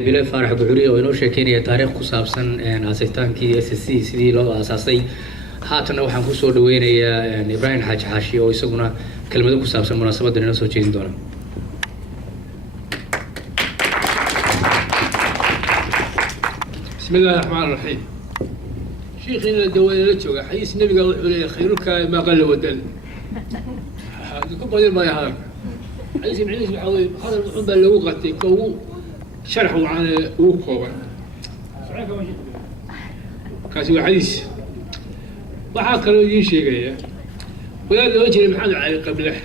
بلا فرح بحرية ونوشة كينيا تاريخ كوسابسن أسيستان كي SSC سيدي لو أساسي هاتنا وحن كوسو دوينة يا إبراهيم حاشي أو يسوقنا كلمة كوسابسن مناسبة دنا سو تشين دونا. بسم الله الرحمن الرحيم. شيخنا الدوينة لتشوق حديث النبي قال خيرك ما قل ودل. هذا كل ما يهار. حديث ابن عيسى بحوي هذا المحب اللي وقتي كو شرحوا عن وقوة كاسو حديث وحاكى له يشيء ويا له وجه محمد علي قبله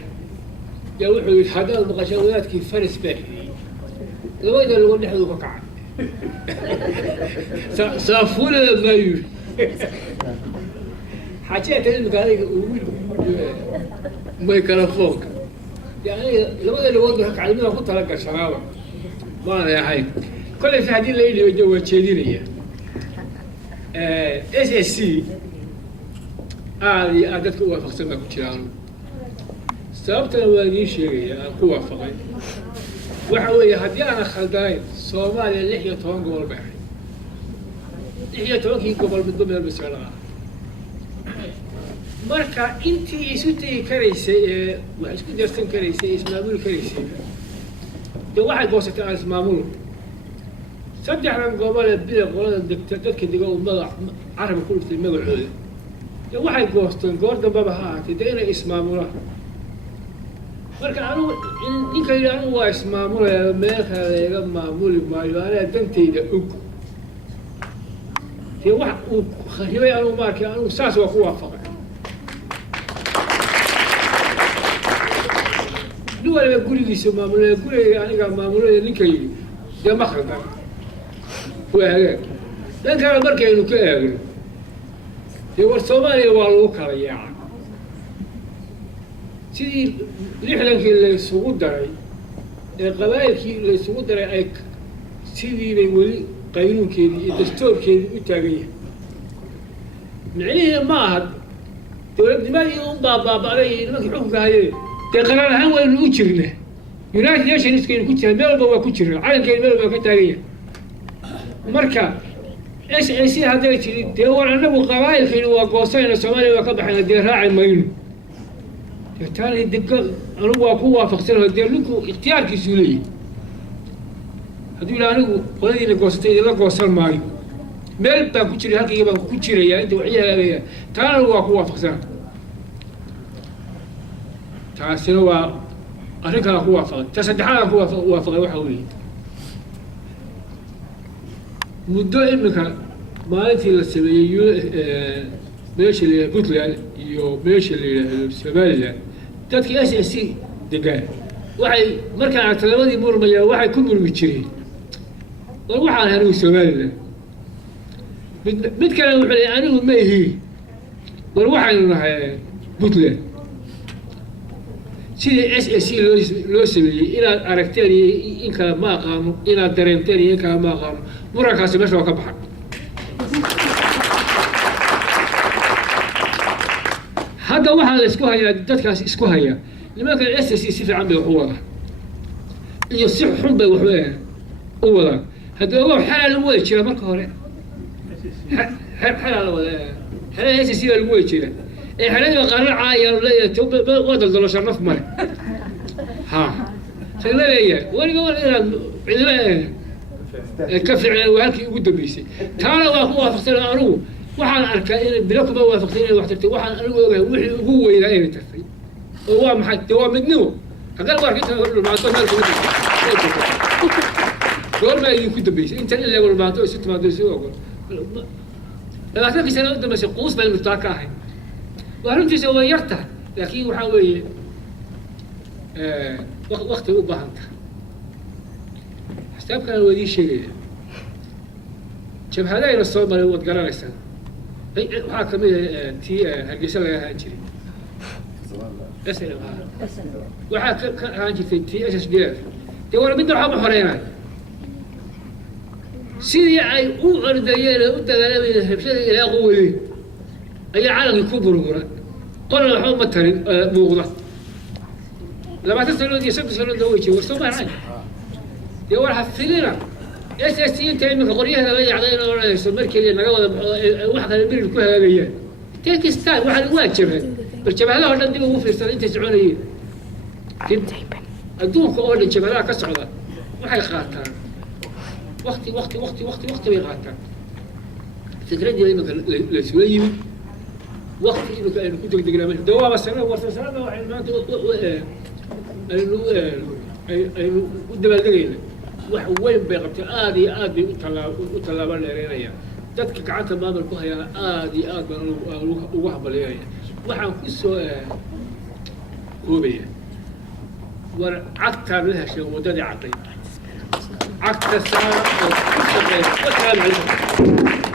يا وحو يتحدى المقاشوات كيف فرس به لو إذا لو نحن وقع صافونا مايو حكيت علمك هذه ما يكرفوك يعني لو إذا لو نحن علمنا كنت لك الشراوة ما أنا يا حي كل في هذه الليلة وجوه تشيلينية SSC هذه أدتك وافق سمك وشلانه سببتنا وادي شيء قوة فقط وحوي هدي أنا خلداين صومالي اللحية تون قبل بحر اللحية تون كي قبل بالضمن المسألة مركا أنتي سوتي كريسة وإيش كدرتن كريسة اسمه مول كريسة ده واحد بوسط أنا اسمه مول صدق على قبل البيع ولا الدكتور كده قال عرب كل في الموعد ده واحد بوسط جوردن بابا هات ده اسمه مول marka anu ninka anu waa ismaamulaya meel kale laga maamuli maayo ana dantayda og tii wax uu kharibay anu markii anu saas waa ku waafaqay duwalba gurigiisa maamulaya guriga aniga maamulaya ninka yiri de ma khaldan waa hagaag dadka markaynu ka eegno tii war Soomaaliya waa lagu kala yaacay sidii lixdankii la isugu daray ee qabaa'ilkii la isugu daray ay sidii bay weli qaynuunkeedii iyo dastuurkeedii u taagan yahay micnihiina ma aha dowladnimadii un baabaabaday nimankii xukunka hayeen dee qaran ahaan waynu u jirna United Nationskaynu ku jirna meel walba waa ku jirna calankeenu meel walba ka taagan yahay marka SSC hadday tiri dee war annagu qabaa'ilkaynu waa goosayna Soomaaliya waa ka baxayna dee raaci mayno تاني الدقة أنا وقوة فخسرها ديالكو اختيار كيسولي هذول أنا قلنا إن قصتي إذا قصر معي مال بكتير هكذا يبقى كتير يا أنت وعيها يا تاني وقوة فخسرها تاني سنوا أنا كان قوة فخ تصدقنا قوة فخ وحولي مدة إمك ما أنت السبيل ماشي اللي بطلع يو ماشي اللي سبالة dadkii SSC degan waxay markaan talaabadii murmaya waxay ku murmi jireen war waxaan anigu Soomaaliland mid kale wuxuu leeyahay anigu ma ihi war waxaanu nahay Puntland sidii SSC loo sameeyay inaad aragteen in kala ma aqaano inaad dareenteen in kala ma aqaano murankaasi meesha waa ka baxay هذا واحد اسكو هيا دتكاس اسكو هيا لماذا الSSC في عم بيقوله يصح حب وحواه اولا هذا هو حلال الوجه marka hore حلال ولا حلال SSC الوجه اي حلال قرعه يا لا ودل شرف مره ها سليه ولا كف على وهلكي ugu dambeysay taana waa ku waafaqsan anigu waxaan arkaa in bilowga waafaqsan wax tartay waxaan anigu ogahay wixii ugu weynaa inay tartay oo waa maxay waa midnimo haddana waa inta dhulmaato meel ku goorma ay ku dambeysay inta in la dhulmaato si timaado si ogo laakiin kii sanad dambe qoys bal mutaaka ahay waa runtii soo yarta laakiin waxa weeye waqti u baahan tahay حساب كان ودي شيء شوف هذا الصوب اللي ود قراريسا حاكم تي هرجيسا لها جري اسئله وحاكم هاجي في تي SSD تي ورا بدو حب حرينا سيدي اي او عرديين او دغالمين حبسه الى قولي اي عالم كبر قرا قرن الحومه ترين موقده لما تسالوا دي سبت سالوا دويتي وصوب راي يا ورا حفلنا SSC inta imika qoryaheeda la yacday in odhanayso markii naga wada wax kale mirir ku hagaagayaan take time waxaan waa jabhad bal jabhadaha oo dhan dib ugu fiirsaday intay soconayeen dib adduunka oo dhan jabhadaha ka socda waxay qaataan waqti bay qaataan fikradii imika la sula yimid waqti imika aynu ku degdegnaa dawaaba sano warsasanada waxaynu maanta aynu u dabaaldegayna wax weyn bay qabtay aad iyo aad bay u tallaabo dheereynayaan dadka gacanta maamul ku hayaan aad iyo aad baan ugu hambalyeynaya waxaan ku soo koobaya war cagtaan la heshay waddadii cadday cagta saara oo ku shaqeeya wasalaamu calaykum